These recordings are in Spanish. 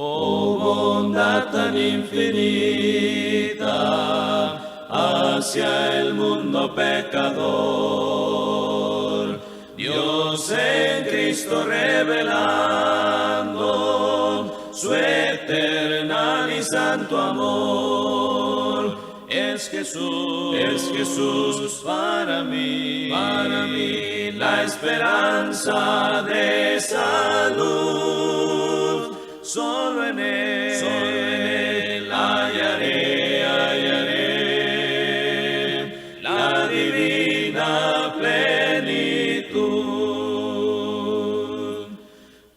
Oh bondad tan infinita hacia el mundo pecador, Dios en Cristo revelando su eternal y santo amor. Es Jesús para mí la esperanza de salud. Solo en Él hallaré la divina plenitud.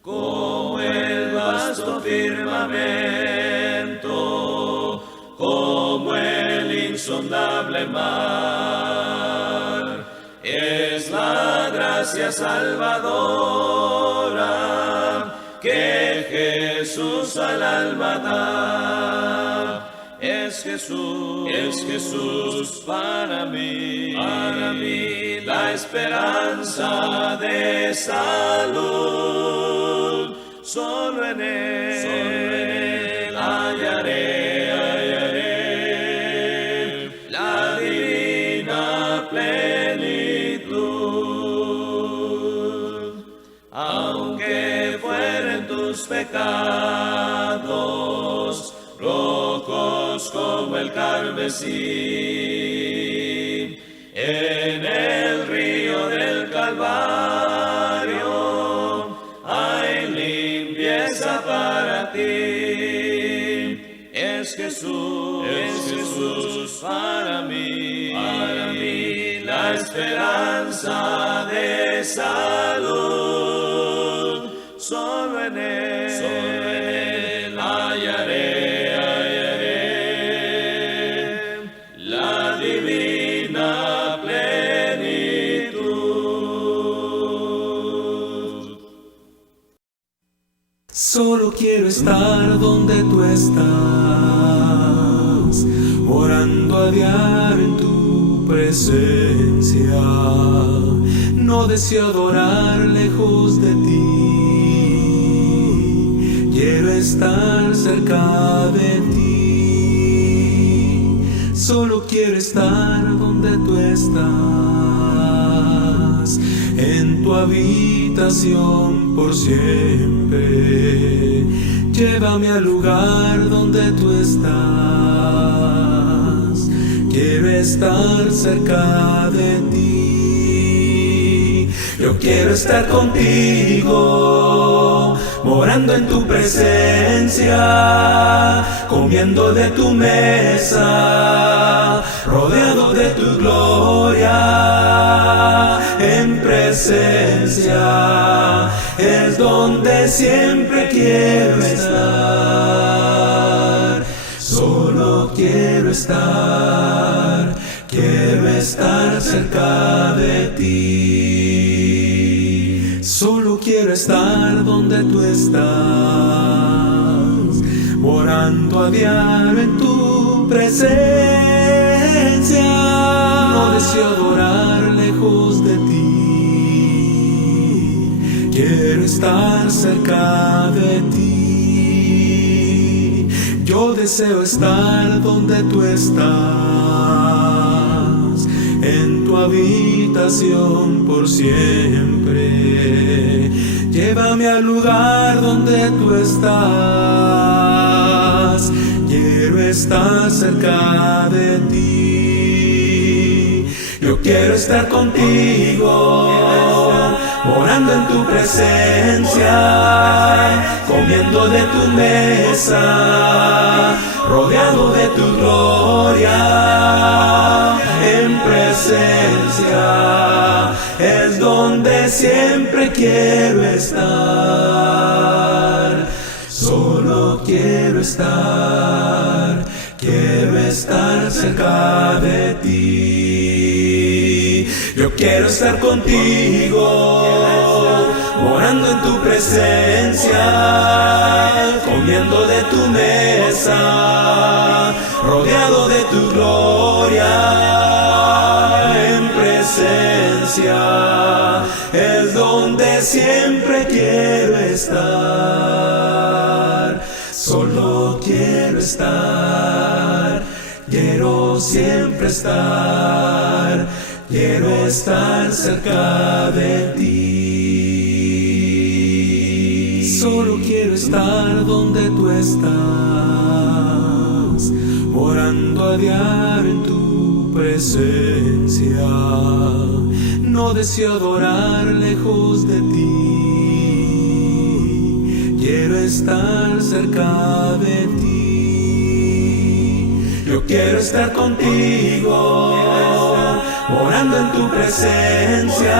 Como el vasto firmamento, como el insondable mar, es la gracia salvadora que Jesús al alma da. Es Jesús para mí la esperanza de salud. Solo en Él hallaré la divina plenitud. Aunque fueren tus pecados rojos como el carmesí, en el río del Calvario hay limpieza para ti. Es Jesús para mí la esperanza de salud. Solo en Él hallaré la divina plenitud. Solo quiero estar donde tú estás, morando a diario en tu presencia. No deseo adorar lejos de ti, quiero estar cerca de ti. Solo quiero estar donde tú estás, en tu habitación por siempre. Llévame al lugar donde tú estás, quiero estar cerca de ti. Yo quiero estar contigo, morando en tu presencia, comiendo de tu mesa, rodeado de tu gloria. En presencia es donde siempre quiero estar. Solo quiero estar cerca de ti. Solo quiero estar donde tú estás, morando a diario en tu presencia. No deseo adorar lejos de ti, quiero estar cerca de ti. Yo deseo estar donde tú estás, en tu habitación por siempre. Llévame al lugar donde tú estás, quiero estar cerca de ti. Yo quiero estar contigo, morando en tu presencia, comiendo de tu mesa, rodeado de tu gloria. En presencia es donde siempre quiero estar. Solo quiero estar cerca de ti. Yo quiero estar contigo, morando en tu presencia, comiendo de tu mesa, rodeado de tu gloria. En presencia es donde siempre quiero estar. Solo quiero estar, quiero siempre estar, quiero estar cerca de ti. Solo quiero estar donde tú estás, morando a diario en tu presencia. No deseo adorar lejos de ti, quiero estar cerca de ti. Yo quiero estar contigo, morando en tu presencia,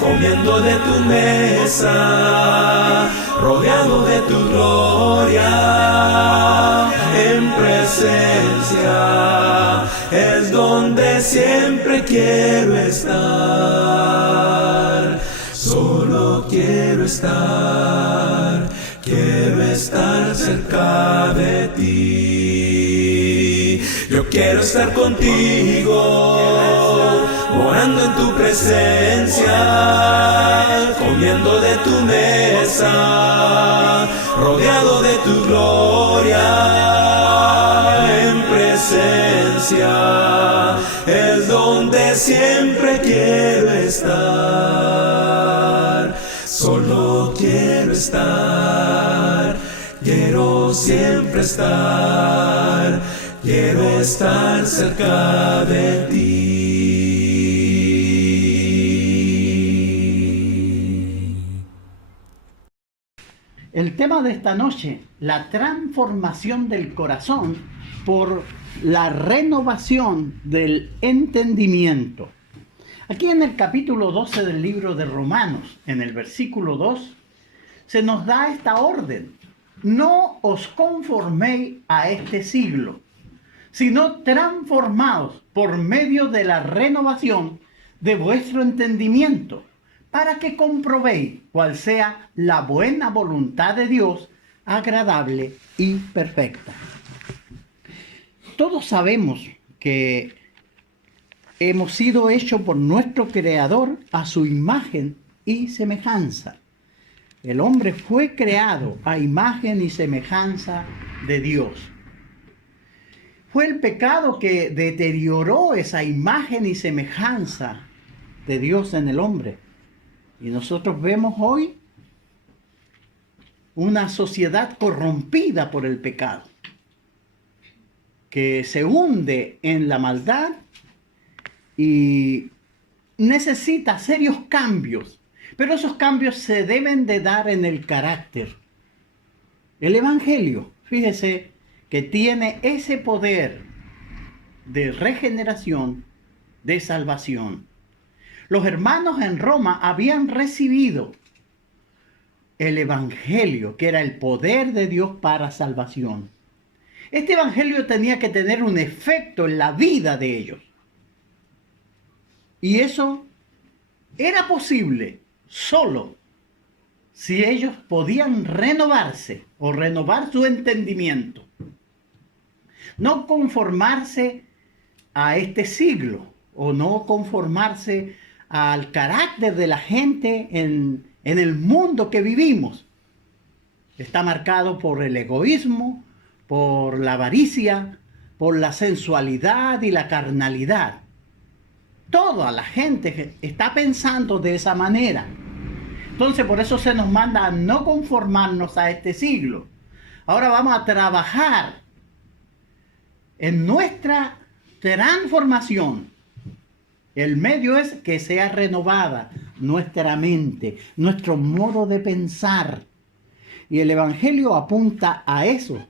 comiendo de tu mesa, rodeado de tu gloria. En presencia es donde siempre quiero estar. Solo quiero estar cerca de ti. Yo quiero estar contigo, morando en tu presencia, comiendo de tu mesa, rodeado de tu gloria. En presencia es donde siempre quiero estar. Solo quiero estar, quiero siempre estar, quiero estar cerca de ti. El tema de esta noche, la transformación del corazón por la renovación del entendimiento. Aquí en el capítulo 12 del libro de Romanos, en el versículo 2, se nos da esta orden: no os conforméis a este siglo, sino transformaos por medio de la renovación de vuestro entendimiento, para que comprobéis cuál sea la buena voluntad de Dios, agradable y perfecta. Todos sabemos que hemos sido hechos por nuestro Creador a su imagen y semejanza. El hombre fue creado a imagen y semejanza de Dios. Fue el pecado que deterioró esa imagen y semejanza de Dios en el hombre. Y nosotros vemos hoy una sociedad corrompida por el pecado, que se hunde en la maldad y necesita serios cambios, pero esos cambios se deben de dar en el carácter. El Evangelio, fíjese, que tiene ese poder de regeneración, de salvación. Los hermanos en Roma habían recibido el Evangelio, que era el poder de Dios para salvación. Este Evangelio tenía que tener un efecto en la vida de ellos. Y eso era posible solo si ellos podían renovarse o renovar su entendimiento. No conformarse a este siglo o no conformarse al carácter de la gente en el mundo que vivimos. Está marcado por el egoísmo, por la avaricia, por la sensualidad y la carnalidad. Toda la gente está pensando de esa manera. Entonces, por eso se nos manda a no conformarnos a este siglo. Ahora vamos a trabajar en nuestra transformación. El medio es que sea renovada nuestra mente, nuestro modo de pensar. Y el Evangelio apunta a eso,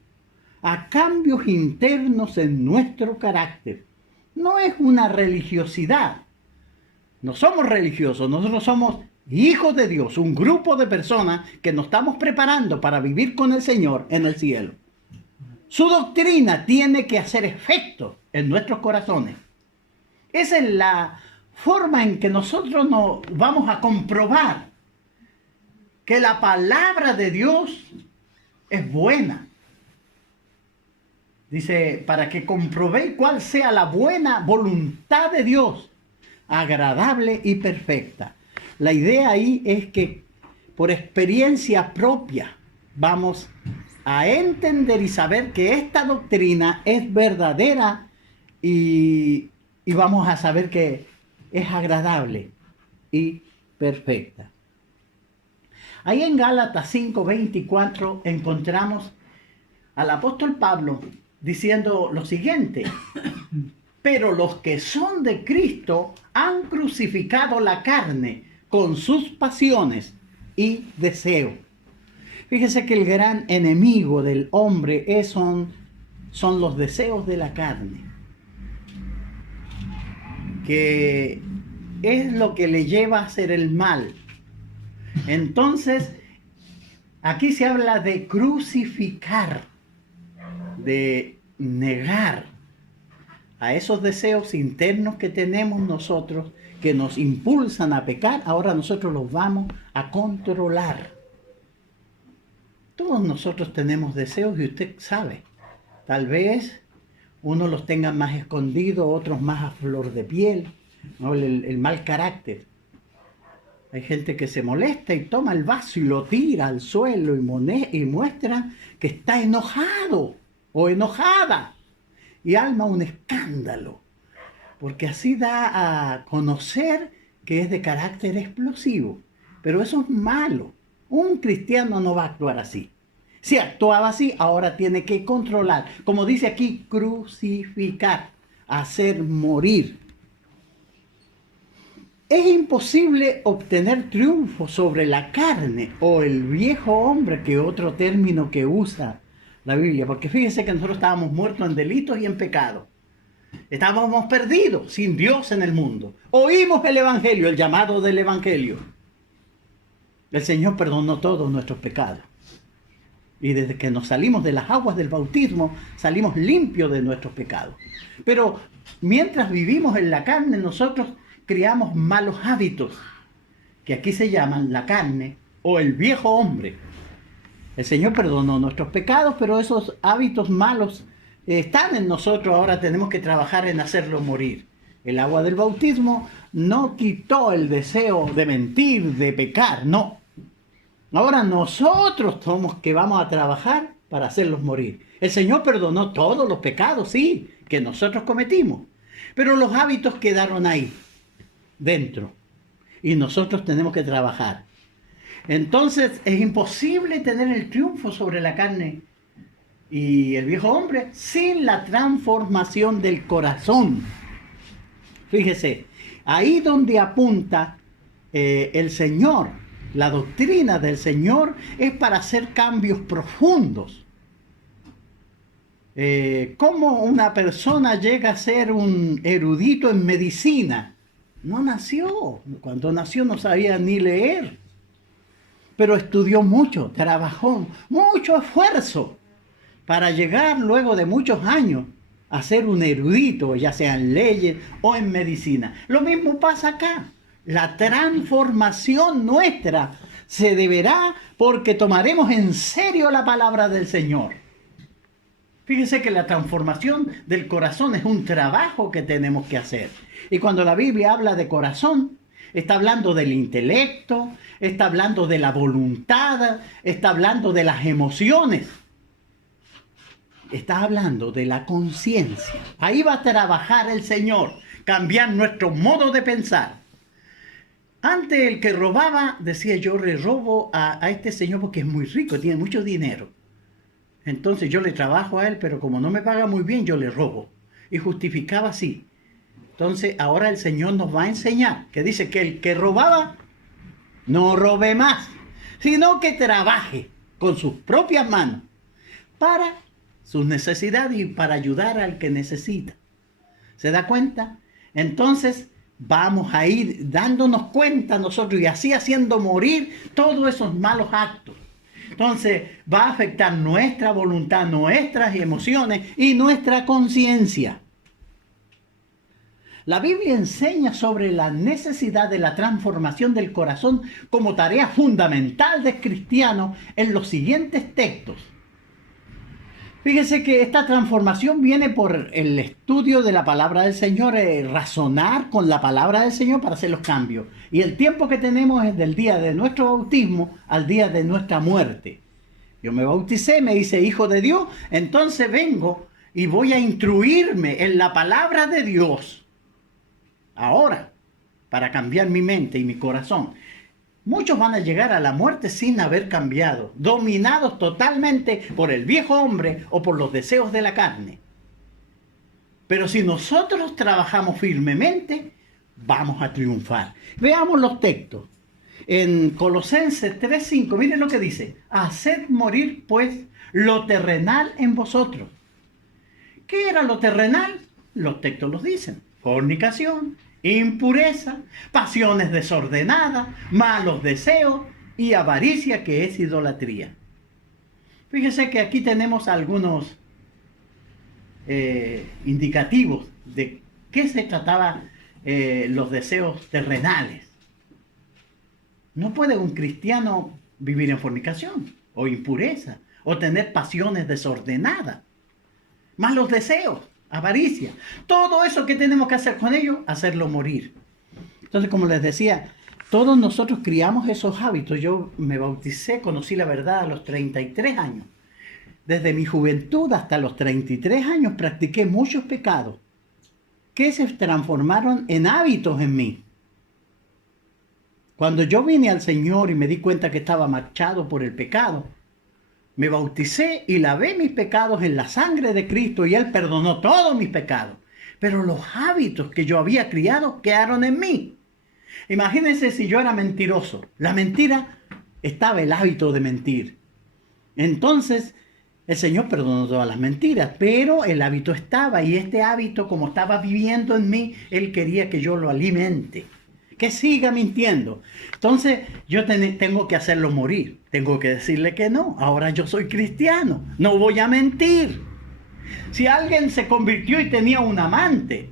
a cambios internos en nuestro carácter. No es una religiosidad. No somos religiosos, nosotros somos hijos de Dios, un grupo de personas que nos estamos preparando para vivir con el Señor en el cielo. Su doctrina tiene que hacer efecto en nuestros corazones. Esa es la forma en que nosotros nos vamos a comprobar que la palabra de Dios es buena. Dice, para que comprobéis cuál sea la buena voluntad de Dios, agradable y perfecta. La idea ahí es que por experiencia propia vamos a entender y saber que esta doctrina es verdadera y vamos a saber que es agradable y perfecta. Ahí en Gálatas 5:24 encontramos al apóstol Pablo diciendo lo siguiente: pero los que son de Cristo han crucificado la carne con sus pasiones y deseos. Fíjese que el gran enemigo del hombre son los deseos de la carne, que es lo que le lleva a hacer el mal. Entonces, aquí se habla de crucificar, de negar a esos deseos internos que tenemos nosotros, que nos impulsan a pecar. Ahora nosotros los vamos a controlar. Todos nosotros tenemos deseos y usted sabe, tal vez unos los tengan más escondidos, otros más a flor de piel, ¿no? El mal carácter. Hay gente que se molesta y toma el vaso y lo tira al suelo y muestra que está enojado o enojada y arma un escándalo, porque así da a conocer que es de carácter explosivo. Pero eso es malo. Un cristiano no va a actuar así. Si actuaba así, ahora tiene que controlar. Como dice aquí, crucificar, hacer morir. Es imposible obtener triunfo sobre la carne o el viejo hombre, que es otro término que usa la Biblia. Porque fíjense que nosotros estábamos muertos en delitos y en pecados. Estábamos perdidos, sin Dios en el mundo. Oímos el Evangelio, el llamado del Evangelio. El Señor perdonó todos nuestros pecados. Y desde que nos salimos de las aguas del bautismo, salimos limpios de nuestros pecados. Pero mientras vivimos en la carne, nosotros creamos malos hábitos, que aquí se llaman la carne o el viejo hombre. El Señor perdonó nuestros pecados, pero esos hábitos malos están en nosotros. Ahora tenemos que trabajar en hacerlos morir. El agua del bautismo no quitó el deseo de mentir, de pecar, no. Ahora nosotros somos que vamos a trabajar para hacerlos morir. El Señor perdonó todos los pecados, sí, que nosotros cometimos, pero los hábitos quedaron ahí, dentro, y nosotros tenemos que trabajar. Entonces es imposible tener el triunfo sobre la carne y el viejo hombre sin la transformación del corazón. Fíjese, ahí donde apunta el Señor, la doctrina del Señor es para hacer cambios profundos. ¿Cómo una persona llega a ser un erudito en medicina? No nació. Cuando nació no sabía ni leer. Pero estudió mucho, trabajó, mucho esfuerzo para llegar luego de muchos años a ser un erudito, ya sea en leyes o en medicina. Lo mismo pasa acá. La transformación nuestra se deberá porque tomaremos en serio la palabra del Señor. Fíjense que la transformación del corazón es un trabajo que tenemos que hacer. Y cuando la Biblia habla de corazón, está hablando del intelecto, está hablando de la voluntad, está hablando de las emociones. Está hablando de la conciencia. Ahí va a trabajar el Señor, cambiar nuestro modo de pensar. Antes el que robaba decía: yo le robo a este señor porque es muy rico, tiene mucho dinero. Entonces yo le trabajo a él, pero como no me paga muy bien, yo le robo. Y justificaba así. Entonces ahora el Señor nos va a enseñar, que dice que el que robaba, no robe más, sino que trabaje con sus propias manos para sus necesidades y para ayudar al que necesita. ¿Se da cuenta? Entonces vamos a ir dándonos cuenta nosotros y así haciendo morir todos esos malos actos. Entonces va a afectar nuestra voluntad, nuestras emociones y nuestra conciencia. La Biblia enseña sobre la necesidad de la transformación del corazón como tarea fundamental del cristiano en los siguientes textos. Fíjese que esta transformación viene por el estudio de la palabra del Señor, razonar con la palabra del Señor para hacer los cambios. Y el tiempo que tenemos es del día de nuestro bautismo al día de nuestra muerte. Yo me bauticé, me hice hijo de Dios, entonces vengo y voy a instruirme en la palabra de Dios. Ahora, para cambiar mi mente y mi corazón. Muchos van a llegar a la muerte sin haber cambiado, dominados totalmente por el viejo hombre o por los deseos de la carne. Pero si nosotros trabajamos firmemente, vamos a triunfar. Veamos los textos. En Colosenses 3:5, miren lo que dice. Haced morir, pues, lo terrenal en vosotros. ¿Qué era lo terrenal? Los textos los dicen. Fornicación, impureza, pasiones desordenadas, malos deseos y avaricia, que es idolatría. Fíjese que aquí tenemos algunos indicativos de qué se trataba los deseos terrenales. No puede un cristiano vivir en fornicación o impureza o tener pasiones desordenadas, malos deseos, avaricia. Todo eso que tenemos que hacer con ellos, hacerlo morir. Entonces, como les decía, todos nosotros criamos esos hábitos. Yo me bauticé, conocí la verdad a los 33 años. Desde mi juventud hasta los 33 años practiqué muchos pecados que se transformaron en hábitos en mí. Cuando yo vine al Señor y me di cuenta que estaba marchado por el pecado, me bauticé y lavé mis pecados en la sangre de Cristo y Él perdonó todos mis pecados. Pero los hábitos que yo había criado quedaron en mí. Imagínense si yo era mentiroso. La mentira, estaba el hábito de mentir. Entonces, el Señor perdonó todas las mentiras, pero el hábito estaba, y este hábito, como estaba viviendo en mí, Él quería que yo lo alimente, que siga mintiendo. Entonces, yo tengo que hacerlo morir. Tengo que decirle que no. Ahora yo soy cristiano, no voy a mentir. Si alguien se convirtió y tenía un amante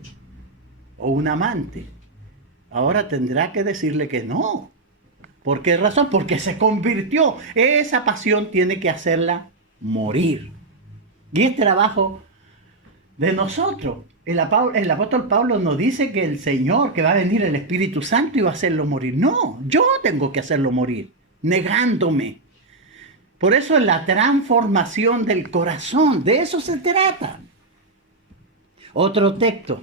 o un amante, ahora tendrá que decirle que no. ¿Por qué razón? Porque se convirtió. Esa pasión tiene que hacerla morir. Y es trabajo de nosotros. El apóstol Pablo no dice que el Señor, que va a venir el Espíritu Santo y va a hacerlo morir. No, yo tengo que hacerlo morir, negándome. Por eso es la transformación del corazón. De eso se trata. Otro texto.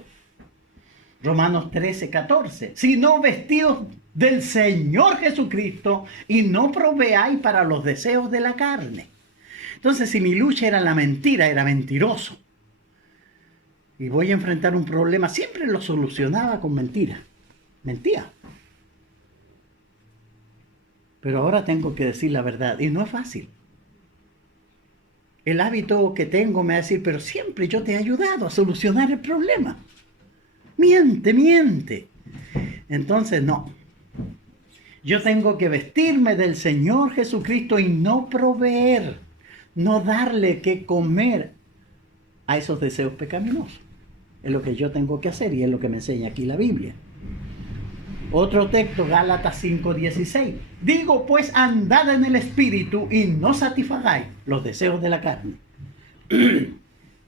Romanos 13:14. Si no vestidos del Señor Jesucristo y no proveáis para los deseos de la carne. Entonces, si mi lucha era la mentira, era mentiroso. Y voy a enfrentar un problema, siempre lo solucionaba con mentira. Mentía. Pero ahora tengo que decir la verdad. Y no es fácil. El hábito que tengo me va a decir, pero siempre yo te he ayudado a solucionar el problema. Miente, miente. Entonces, no. Yo tengo que vestirme del Señor Jesucristo y no proveer, no darle que comer a esos deseos pecaminosos. Es lo que yo tengo que hacer y es lo que me enseña aquí la Biblia. Otro texto, Gálatas 5:16. Digo pues, andad en el Espíritu y no satisfagáis los deseos de la carne.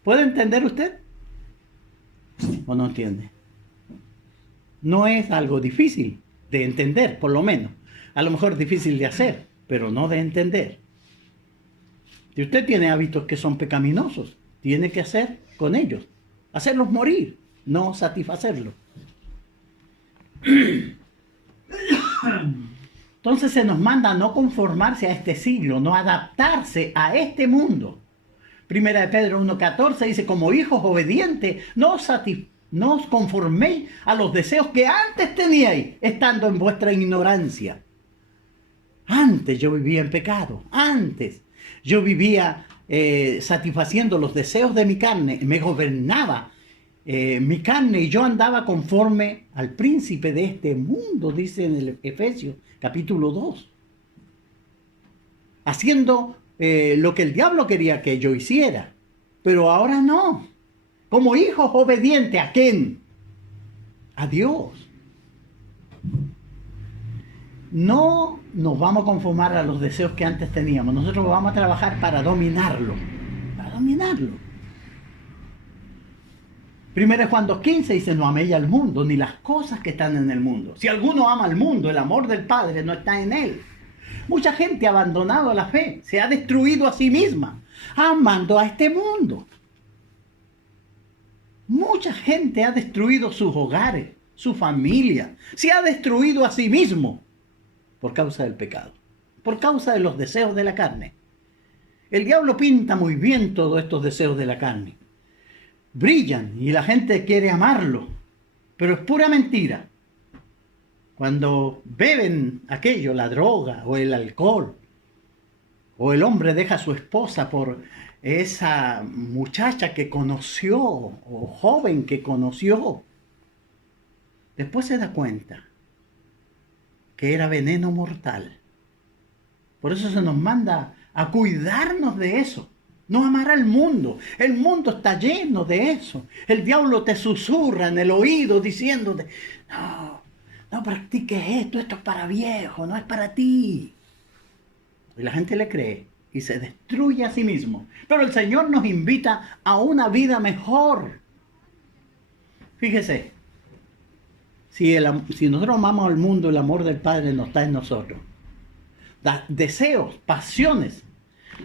¿Puede entender usted? ¿O no entiende? No es algo difícil de entender, por lo menos. A lo mejor difícil de hacer, pero no de entender. Si usted tiene hábitos que son pecaminosos, tiene que hacer con ellos, hacerlos morir, no satisfacerlos. Entonces se nos manda a no conformarse a este siglo, no adaptarse a este mundo. Primera de Pedro 1:14 dice, como hijos obedientes, no os conforméis a los deseos que antes teníais, estando en vuestra ignorancia. Antes yo vivía en pecado, antes yo vivía satisfaciendo los deseos de mi carne, me gobernaba mi carne y yo andaba conforme al príncipe de este mundo, dice en el Efesios capítulo 2. Haciendo lo que el diablo quería que yo hiciera. Pero ahora no. Como hijos obedientes, ¿a quién? A Dios. No nos vamos a conformar a los deseos que antes teníamos. Nosotros vamos a trabajar para dominarlo. Para dominarlo. 1 Juan 2:15 dice, no améis al mundo, ni las cosas que están en el mundo. Si alguno ama al mundo, el amor del Padre no está en él. Mucha gente ha abandonado la fe, se ha destruido a sí misma, amando a este mundo. Mucha gente ha destruido sus hogares, su familia, se ha destruido a sí mismo por causa del pecado, por causa de los deseos de la carne. El diablo pinta muy bien todos estos deseos de la carne. Brillan y la gente quiere amarlo, pero es pura mentira. Cuando beben aquello, la droga o el alcohol, o el hombre deja a su esposa por esa muchacha que conoció o joven que conoció, después se da cuenta que era veneno mortal. Por eso se nos manda a cuidarnos de eso, no amar al mundo. El mundo está lleno de eso. El diablo te susurra en el oído diciéndote, no practiques esto es para viejo, no es para ti. Y la gente le cree y se destruye a sí mismo. Pero el Señor nos invita a una vida mejor. Fíjese, si nosotros amamos al mundo, el amor del Padre no está en nosotros. Deseos, pasiones,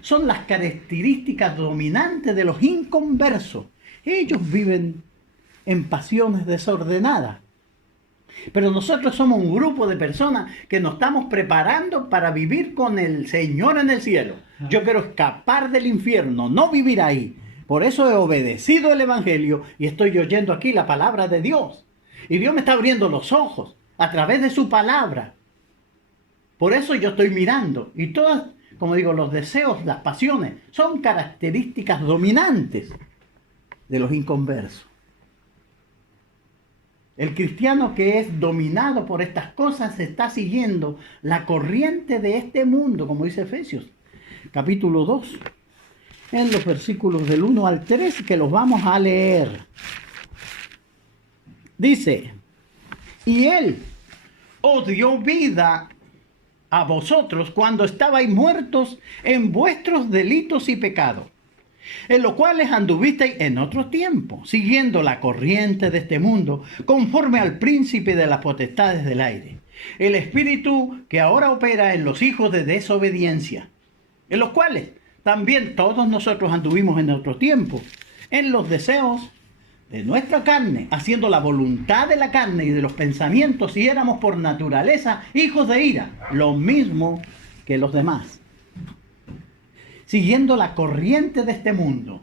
son las características dominantes de los inconversos. Ellos viven en pasiones desordenadas. Pero nosotros somos un grupo de personas que nos estamos preparando para vivir con el Señor en el cielo. Yo quiero escapar del infierno, no vivir ahí. Por eso he obedecido el Evangelio y estoy oyendo aquí la palabra de Dios. Y Dios me está abriendo los ojos a través de su palabra. Por eso yo estoy mirando. Y todas, como digo, los deseos, las pasiones, son características dominantes de los inconversos. El cristiano que es dominado por estas cosas está siguiendo la corriente de este mundo, como dice Efesios, capítulo 2, en los versículos del 1 al 3, que los vamos a leer. Dice, y Él os dio vida a vosotros cuando estabais muertos en vuestros delitos y pecados, en los cuales anduvisteis en otro tiempo, siguiendo la corriente de este mundo, conforme al príncipe de las potestades del aire, el espíritu que ahora opera en los hijos de desobediencia, en los cuales también todos nosotros anduvimos en otro tiempo, en los deseos de nuestra carne, haciendo la voluntad de la carne y de los pensamientos, y éramos por naturaleza hijos de ira, lo mismo que los demás. Siguiendo la corriente de este mundo.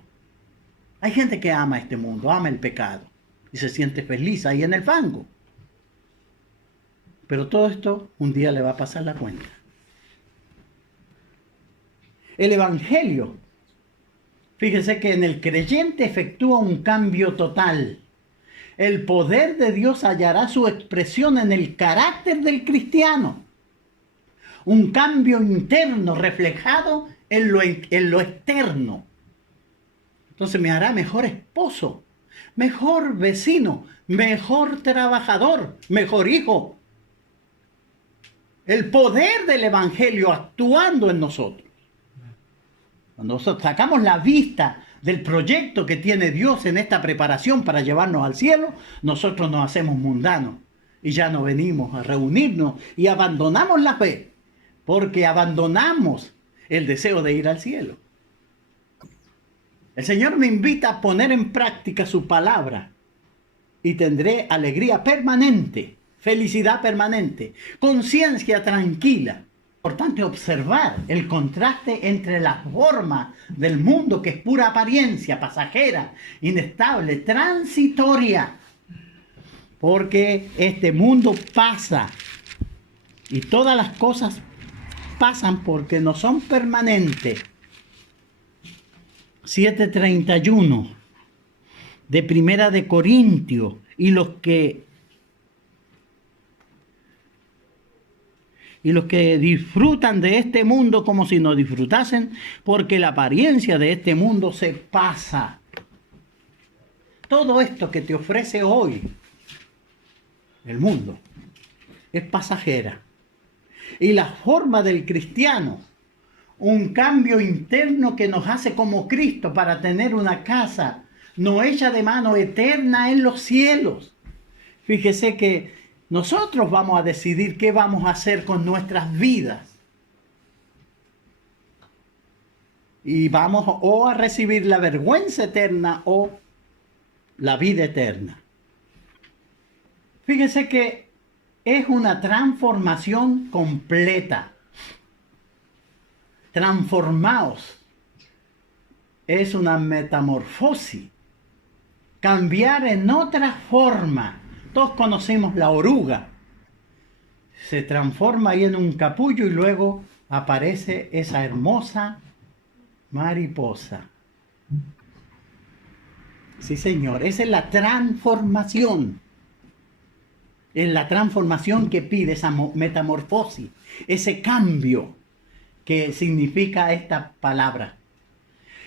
Hay gente que ama este mundo, ama el pecado y se siente feliz ahí en el fango. Pero todo esto un día le va a pasar la cuenta. El Evangelio, fíjese que en el creyente efectúa un cambio total. El poder de Dios hallará su expresión en el carácter del cristiano. Un cambio interno reflejado en lo externo. Entonces me hará mejor esposo, mejor vecino, mejor trabajador, mejor hijo. El poder del Evangelio actuando en nosotros. Cuando nosotros sacamos la vista del proyecto que tiene Dios en esta preparación para llevarnos al cielo, nosotros nos hacemos mundanos y ya no venimos a reunirnos y abandonamos la fe, porque abandonamos el deseo de ir al cielo. El Señor me invita a poner en práctica su palabra y tendré alegría permanente, felicidad permanente, conciencia tranquila. Importante observar el contraste entre la forma del mundo, que es pura apariencia, pasajera, inestable, transitoria, porque este mundo pasa y todas las cosas pasan porque no son permanentes. 7:31 de Primera de Corintios, y los que disfrutan de este mundo como si no disfrutasen, porque la apariencia de este mundo se pasa. Todo esto que te ofrece hoy el mundo es pasajera. Y la forma del cristiano, un cambio interno que nos hace como Cristo para tener una casa no hecha de mano, eterna en los cielos. Fíjese que nosotros vamos a decidir qué vamos a hacer con nuestras vidas. y vamos o a recibir la vergüenza eterna o la vida eterna. Fíjese que es una transformación completa. Transformaos. Es una metamorfosis. Cambiar en otra forma. Todos conocemos la oruga. Se transforma ahí en un capullo y luego aparece esa hermosa mariposa. Sí, señor. Esa es la transformación. Es la transformación que pide esa metamorfosis. Ese cambio que significa esta palabra.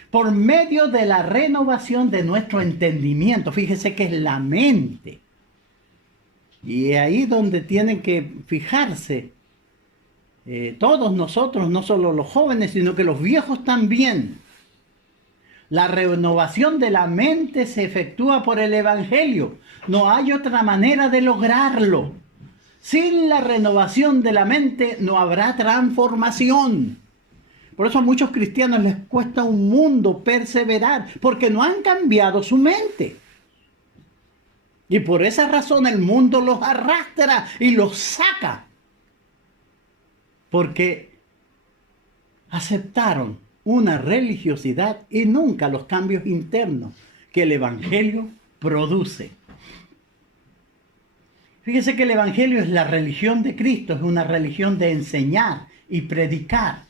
Por medio de la renovación de nuestro entendimiento. Fíjese que es la mente. Y es ahí donde tienen que fijarse todos nosotros, no solo los jóvenes, sino que los viejos también. La renovación de la mente se efectúa por el Evangelio. No hay otra manera de lograrlo. Sin la renovación de la mente no habrá transformación. Por eso a muchos cristianos les cuesta un mundo perseverar, porque no han cambiado su mente. Y por esa razón el mundo los arrastra y los saca. Porque aceptaron una religiosidad y nunca los cambios internos que el Evangelio produce. Fíjese que el Evangelio es la religión de Cristo, es una religión de enseñar y predicar.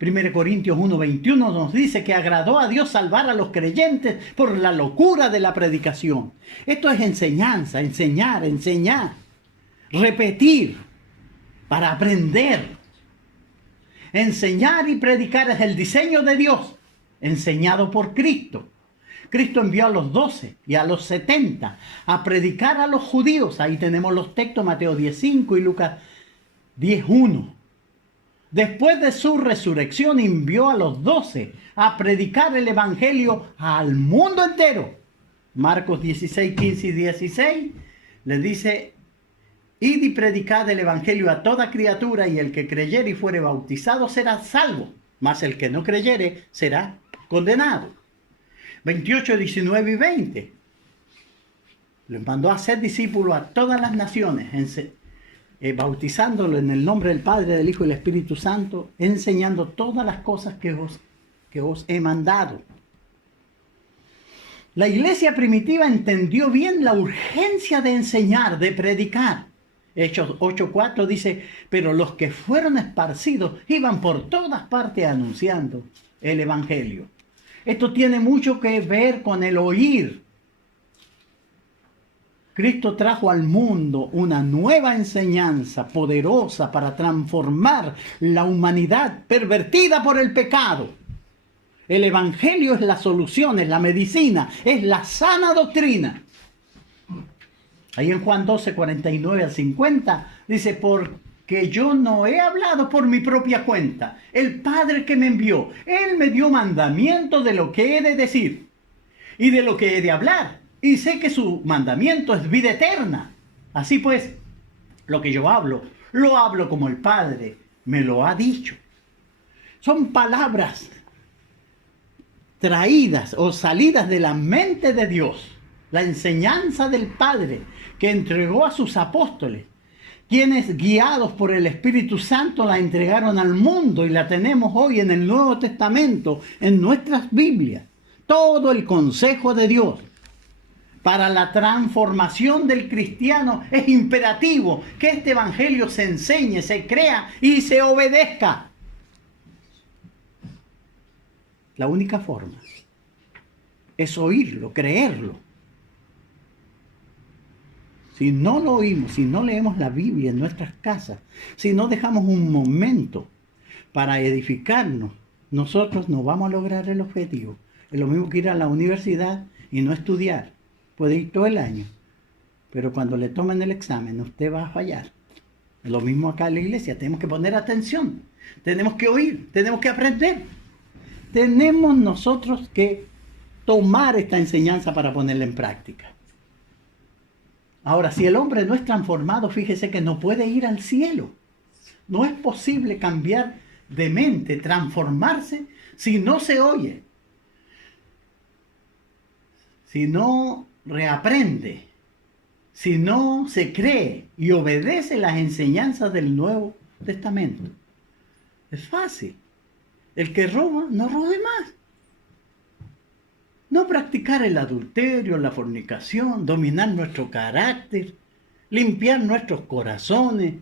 1 Corintios 1:21 nos dice que agradó a Dios salvar a los creyentes por la locura de la predicación. Esto es enseñanza, enseñar, repetir para aprender. Enseñar y predicar es el diseño de Dios, enseñado por Cristo. Cristo envió a los 12 y a los 70 a predicar a los judíos. Ahí tenemos los textos, Mateo 10:5 y Lucas 10:1. Después de su resurrección envió a los 12 a predicar el Evangelio al mundo entero. Marcos 16:15 y 16 les dice: id y predicad el Evangelio a toda criatura, y el que creyere y fuere bautizado será salvo, mas el que no creyere será condenado. 28, 19 y 20. Les mandó a ser discípulos a todas las naciones, bautizándolo en el nombre del Padre, del Hijo y del Espíritu Santo, enseñando todas las cosas que os he mandado. La iglesia primitiva entendió bien la urgencia de enseñar, de predicar. Hechos 8:4 dice: pero los que fueron esparcidos iban por todas partes anunciando el Evangelio. Esto tiene mucho que ver con el oír. Cristo trajo al mundo una nueva enseñanza poderosa para transformar la humanidad pervertida por el pecado. El Evangelio es la solución, es la medicina, es la sana doctrina. Ahí en Juan 12, 49 al 50 dice: porque yo no he hablado por mi propia cuenta. El Padre que me envió, Él me dio mandamiento de lo que he de decir y de lo que he de hablar. Y sé que su mandamiento es vida eterna. Así pues, lo que yo hablo, lo hablo como el Padre me lo ha dicho. Son palabras traídas o salidas de la mente de Dios. La enseñanza del Padre que entregó a sus apóstoles, quienes guiados por el Espíritu Santo la entregaron al mundo, y la tenemos hoy en el Nuevo Testamento, en nuestras Biblias. Todo el consejo de Dios para la transformación del cristiano es imperativo que este Evangelio se enseñe, se crea y se obedezca. La única forma es oírlo, creerlo. Si no lo oímos, si no leemos la Biblia en nuestras casas, si no dejamos un momento para edificarnos, nosotros no vamos a lograr el objetivo. Es lo mismo que ir a la universidad y no estudiar. Puede ir todo el año, pero cuando le tomen el examen usted va a fallar. Es lo mismo acá en la iglesia. Tenemos que poner atención, tenemos que oír, tenemos que aprender. Tenemos nosotros que tomar esta enseñanza para ponerla en práctica. Ahora, si el hombre no es transformado, fíjese que no puede ir al cielo. No es posible cambiar de mente, transformarse, si no se oye, si no reaprende, si no se cree y obedece las enseñanzas del Nuevo Testamento. Es fácil. El que roba, no robe más. No practicar el adulterio, la fornicación, dominar nuestro carácter, limpiar nuestros corazones.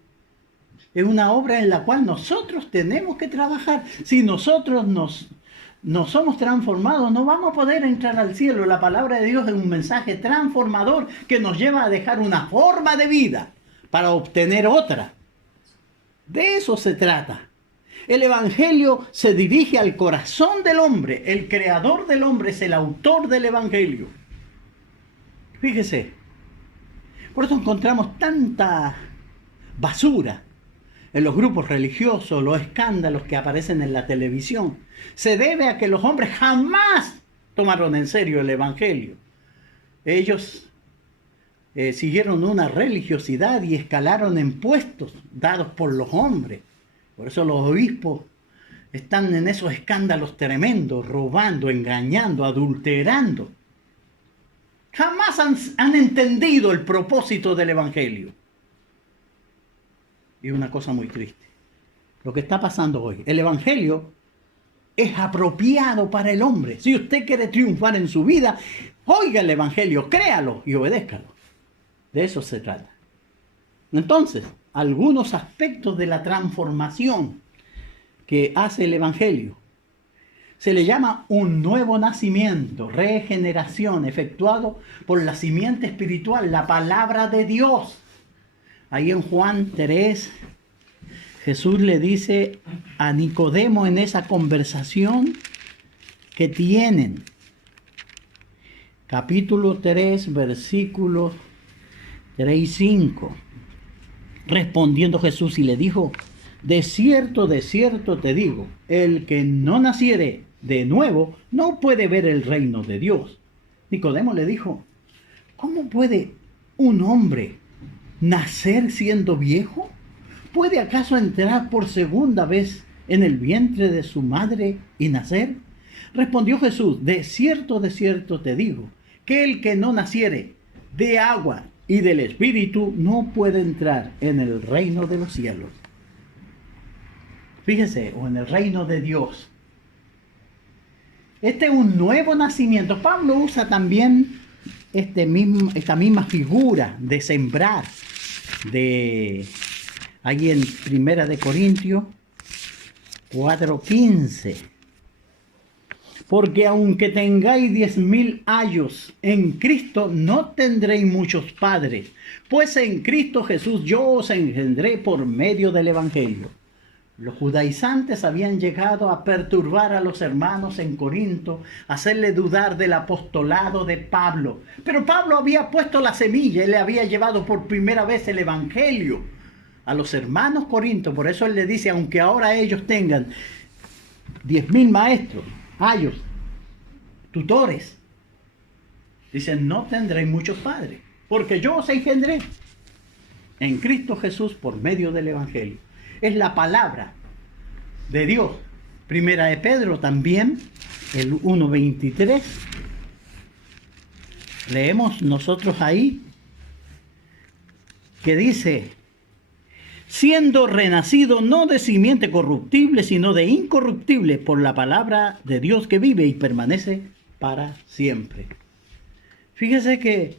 Es una obra en la cual nosotros tenemos que trabajar. Si nosotros no somos transformados, no vamos a poder entrar al cielo. La palabra de Dios es un mensaje transformador que nos lleva a dejar una forma de vida para obtener otra. De eso se trata. El Evangelio se dirige al corazón del hombre. El creador del hombre es el autor del Evangelio. Fíjese, por eso encontramos tanta basura en los grupos religiosos, los escándalos que aparecen en la televisión. Se debe a que los hombres jamás tomaron en serio el Evangelio. Ellos siguieron una religiosidad y escalaron en puestos dados por los hombres. Por eso los obispos están en esos escándalos tremendos, robando, engañando, adulterando. Jamás han entendido el propósito del Evangelio. Y una cosa muy triste, lo que está pasando hoy. El Evangelio es apropiado para el hombre. Si usted quiere triunfar en su vida, oiga el Evangelio, créalo y obedézcalo. De eso se trata. Entonces, algunos aspectos de la transformación que hace el Evangelio. Se le llama un nuevo nacimiento, regeneración, efectuado por la simiente espiritual, la palabra de Dios. Ahí en Juan 3, Jesús le dice a Nicodemo en esa conversación que tienen. Capítulo 3, versículos 3 y 5. Respondiendo Jesús y le dijo: de cierto te digo, el que no naciere de nuevo no puede ver el reino de Dios. Nicodemo le dijo: ¿cómo puede un hombre nacer siendo viejo? ¿Puede acaso entrar por segunda vez en el vientre de su madre y nacer? Respondió Jesús: de cierto te digo, que el que no naciere de agua y del Espíritu no puede entrar en el reino de los cielos. Fíjese, o en el reino de Dios. Este es un nuevo nacimiento. Pablo usa también esta misma figura de sembrar, ahí en 1 de Corintios 4:15. Porque aunque tengáis 10,000 años en Cristo, no tendréis muchos padres, pues en Cristo Jesús yo os engendré por medio del Evangelio. Los judaizantes habían llegado a perturbar a los hermanos en Corinto, hacerle dudar del apostolado de Pablo. Pero Pablo había puesto la semilla, él le había llevado por primera vez el Evangelio a los hermanos corintios. Por eso él le dice, aunque ahora ellos tengan 10,000 maestros, ayos, tutores, dicen, no tendréis muchos padres, porque yo os engendré en Cristo Jesús por medio del Evangelio. Es la palabra de Dios. Primera de Pedro también, el 1:23. Leemos nosotros ahí que dice: siendo renacido no de simiente corruptible, sino de incorruptible, por la palabra de Dios que vive y permanece para siempre. Fíjese que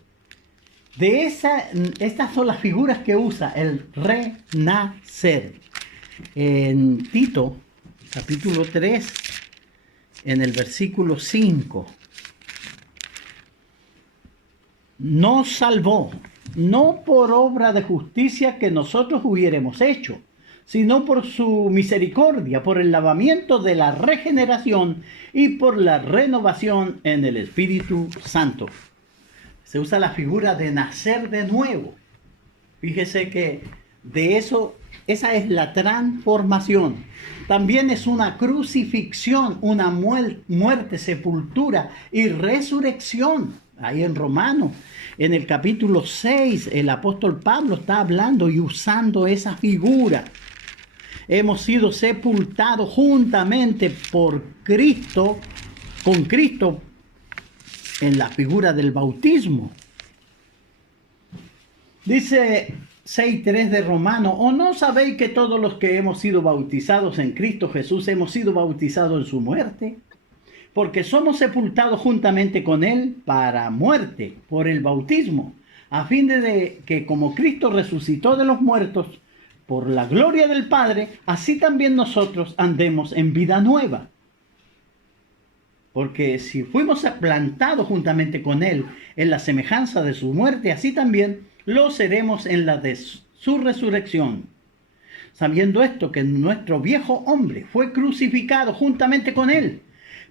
estas son las figuras que usa el renacer. En Tito, capítulo 3, en el versículo 5, nos salvó, no por obra de justicia que nosotros hubiéramos hecho, sino por su misericordia, por el lavamiento de la regeneración y por la renovación en el Espíritu Santo. Se usa la figura de nacer de nuevo. Fíjese que de eso, esa es la transformación. También es una crucifixión, una muerte, sepultura y resurrección. Ahí en Romanos, en el capítulo 6, el apóstol Pablo está hablando y usando esa figura. hemos sido sepultados juntamente con Cristo en la figura del bautismo. Dice 6:3 de Romanos: ¿o no sabéis que todos los que hemos sido bautizados en Cristo Jesús hemos sido bautizados en su muerte? Porque somos sepultados juntamente con Él para muerte por el bautismo, a fin de que como Cristo resucitó de los muertos por la gloria del Padre, así también nosotros andemos en vida nueva. Porque si fuimos plantados juntamente con Él en la semejanza de su muerte, así también lo seremos en la de su resurrección. Sabiendo esto, que nuestro viejo hombre fue crucificado juntamente con Él,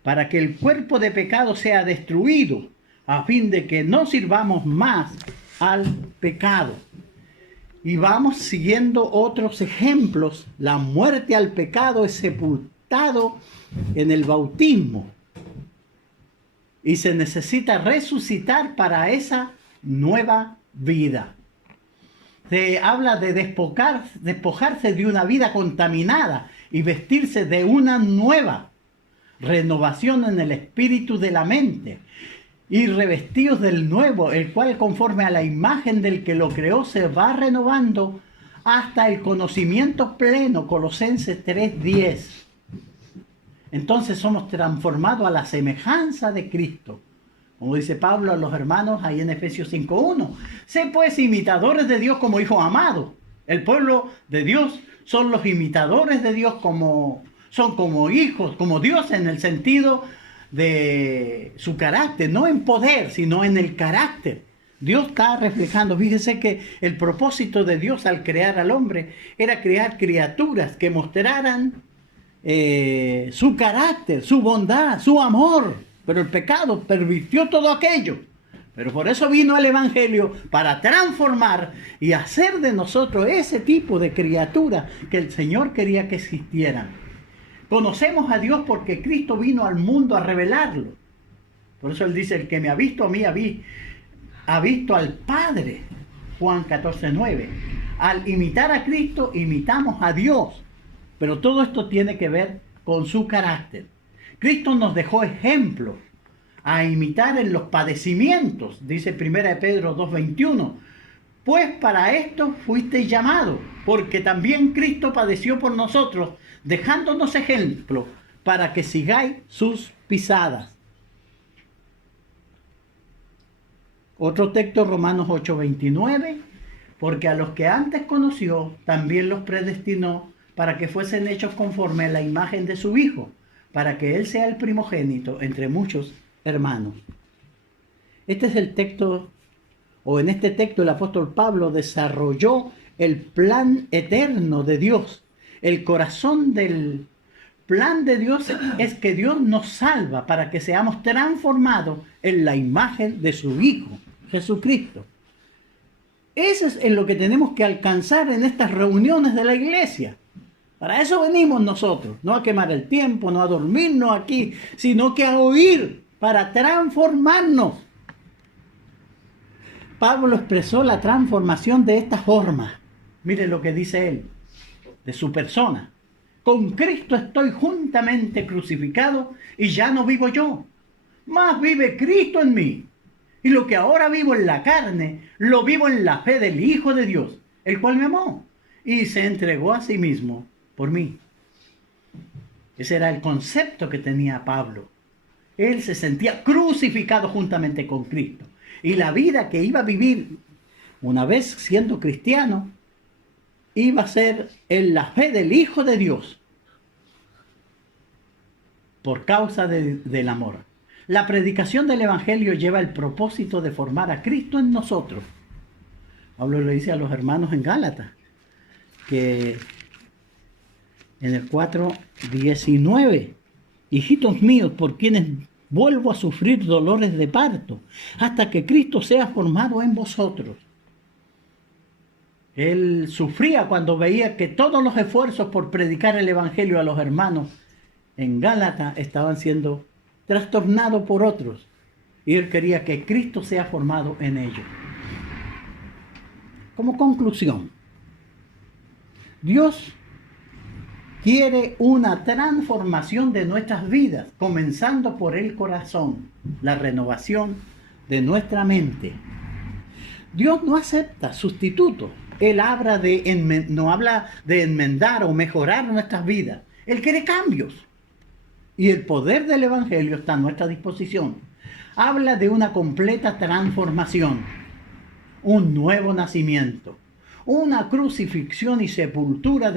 para que el cuerpo de pecado sea destruido, a fin de que no sirvamos más al pecado. Y vamos siguiendo otros ejemplos. La muerte al pecado es sepultado en el bautismo. Y se necesita resucitar para esa nueva vida. Se habla de despojarse de una vida contaminada y vestirse de una nueva renovación en el espíritu de la mente. Y revestidos del nuevo, el cual conforme a la imagen del que lo creó se va renovando hasta el conocimiento pleno. Colosenses 3:10. Entonces somos transformados a la semejanza de Cristo. Como dice Pablo a los hermanos ahí en Efesios 5:1. Sé pues imitadores de Dios como hijos amados. El pueblo de Dios son los imitadores de Dios, son como hijos, como Dios en el sentido de su carácter, no en poder, sino en el carácter. Dios está reflejando. Fíjese que el propósito de Dios al crear al hombre era crear criaturas que mostraran su carácter, su bondad, su amor. Pero el pecado pervirtió todo aquello. Pero por eso vino el Evangelio, para transformar y hacer de nosotros ese tipo de criatura que el Señor quería que existieran. Conocemos a Dios porque Cristo vino al mundo a revelarlo. Por eso Él dice: el que me ha visto a mí ha visto al Padre. Juan 14:9. Al imitar a Cristo, imitamos a Dios. Pero todo esto tiene que ver con su carácter. Cristo nos dejó ejemplo a imitar en los padecimientos. Dice 1 Pedro 2:21. Pues para esto fuisteis llamados, porque también Cristo padeció por nosotros, dejándonos ejemplo para que sigáis sus pisadas. Otro texto, Romanos 8:29. Porque a los que antes conoció, también los predestinó para que fuesen hechos conforme a la imagen de su Hijo, para que Él sea el primogénito entre muchos hermanos. Este es el texto, o en este texto el apóstol Pablo desarrolló el plan eterno de Dios. El corazón del plan de Dios es que Dios nos salva para que seamos transformados en la imagen de su Hijo, Jesucristo. Eso es en lo que tenemos que alcanzar en estas reuniones de la iglesia. Para eso venimos nosotros, no a quemar el tiempo, no a dormirnos aquí, sino que a oír, para transformarnos. Pablo expresó la transformación de esta forma. Mire lo que dice él, de su persona. Con Cristo estoy juntamente crucificado y ya no vivo yo, mas vive Cristo en mí. Y lo que ahora vivo en la carne, lo vivo en la fe del Hijo de Dios, el cual me amó y se entregó a sí mismo por mí. Ese era el concepto que tenía Pablo. Él se sentía crucificado juntamente con Cristo. Y la vida que iba a vivir, una vez siendo cristiano, iba a ser en la fe del Hijo de Dios, por causa del amor. La predicación del Evangelio lleva el propósito de formar a Cristo en nosotros. Pablo le dice a los hermanos en Gálatas, que en el 4:19, hijitos míos, por quienes vuelvo a sufrir dolores de parto, hasta que Cristo sea formado en vosotros. Él sufría cuando veía que todos los esfuerzos por predicar el Evangelio a los hermanos en Gálatas estaban siendo trastornados por otros. Y él quería que Cristo sea formado en ellos. Como conclusión, Dios quiere una transformación de nuestras vidas, comenzando por el corazón, la renovación de nuestra mente. Dios no acepta sustitutos. Él no habla de enmendar o mejorar nuestras vidas. Él quiere cambios. Y el poder del Evangelio está a nuestra disposición. Habla de una completa transformación, un nuevo nacimiento, una crucifixión y sepultura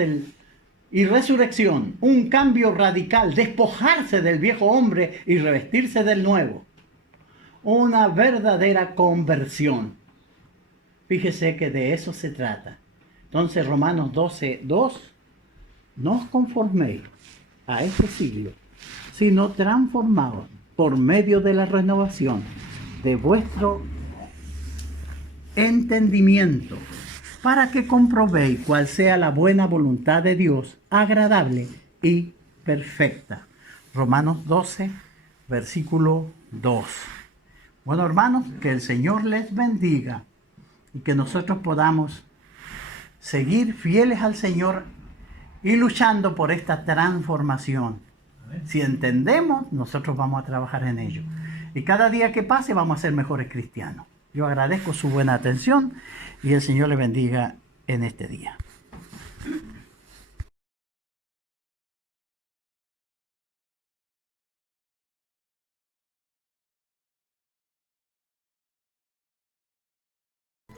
y resurrección, un cambio radical, despojarse del viejo hombre y revestirse del nuevo. Una verdadera conversión. Fíjese que de eso se trata. Entonces Romanos 12:2, no os conforméis a este siglo, sino transformaos por medio de la renovación de vuestro entendimiento, para que comprobéis cuál sea la buena voluntad de Dios, agradable y perfecta. Romanos 12, versículo 2. Bueno, hermanos, que el Señor les bendiga y que nosotros podamos seguir fieles al Señor y luchando por esta transformación. Si entendemos, nosotros vamos a trabajar en ello. Y cada día que pase vamos a ser mejores cristianos. Yo agradezco su buena atención y el Señor le bendiga en este día.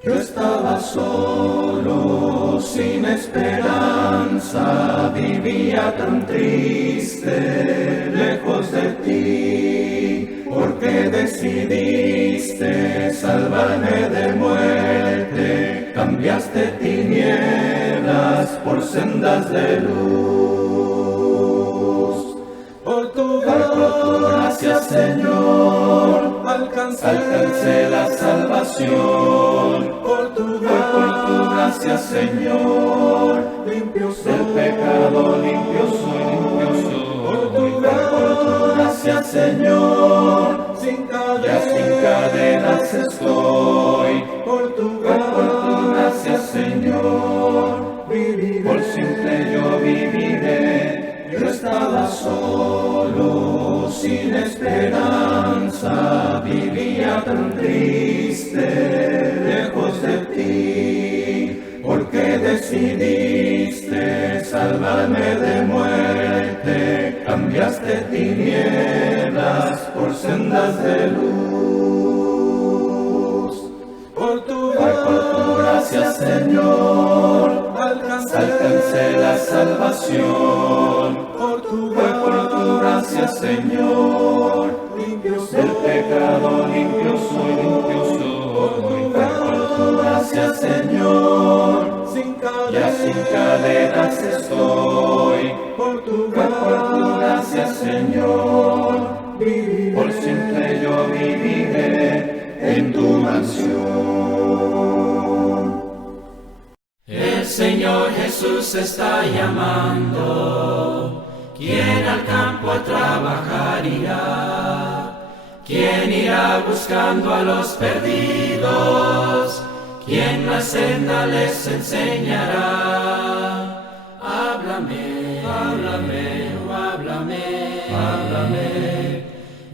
Yo estaba solo, sin esperanza, vivía tan triste, lejos de ti, porque decidiste salvarme de muerte, cambiaste tinieblas por sendas de luz. Por tu gracia, Señor, alcancé la salvación. Por tu gracia, Señor, limpio soy del pecado, limpio soy. Por tu gracia, Señor, sin cadenas estoy. Por tu gracia, Señor, viviré. Por siempre yo viviré. Yo estaba solo, sin esperanza, vivía tan triste, lejos de ti, porque decidiste salvarme de muerte, cambiaste tinieblas por sendas de luz. Por tu gracia, Señor, alcancé la salvación. Por tu gracia, Señor, limpio soy del pecado, limpio soy. Por tu gracia, Señor, sin cadenas estoy. Por tu gracia, Señor, viviré. Por siempre yo viviré en tu mansión. El Señor Jesús está llamando. ¿Quién al campo a trabajar irá? ¿Quién irá buscando a los perdidos? ¿Quién la senda les enseñará? Háblame,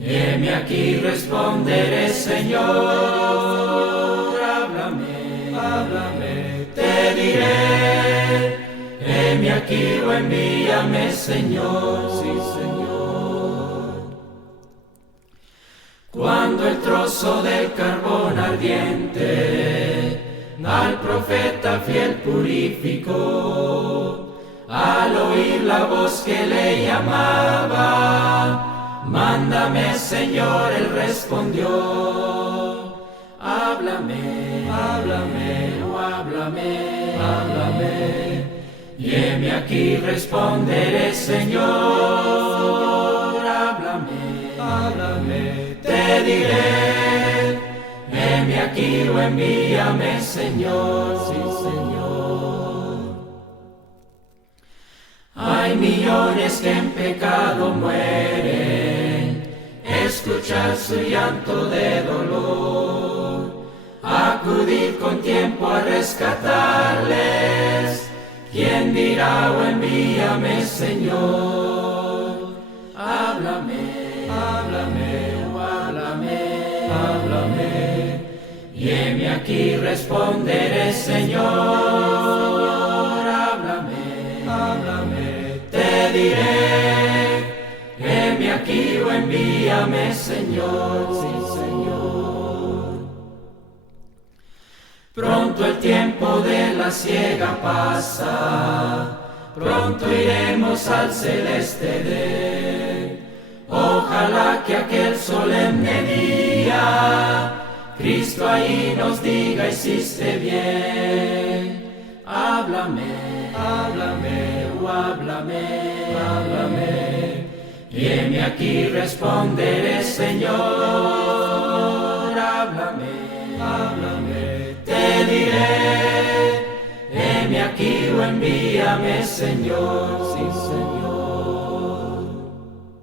heme aquí, responderé, Señor. Háblame, te diré. Heme aquí o envíame, Señor. Sí, Señor. Cuando el trozo del carbón ardiente al profeta fiel purificó, al oír la voz que le llamaba, mándame, Señor, él respondió. Háblame, y heme aquí, responderé, Señor. Háblame, te diré. Heme aquí o envíame, Señor. Sí, Señor. Hay millones que en pecado mueren, escuchar su llanto de dolor, acudir con tiempo a rescatarles. ¿Quién dirá o envíame, Señor? Háblame, háblame, oh háblame, háblame. Y heme aquí responderé, Señor. Háblame, háblame, te diré. Heme aquí o envíame, Señor. Sí, Señor. Pronto el tiempo de la siega pasa, pronto iremos al celeste Edén. Ojalá que aquel solemne día Cristo ahí nos diga: hiciste bien. Háblame, háblame, oh háblame, háblame. Y heme aquí responderé, Señor. Háblame, háblame, te diré. Heme aquí o envíame, Señor. Sí,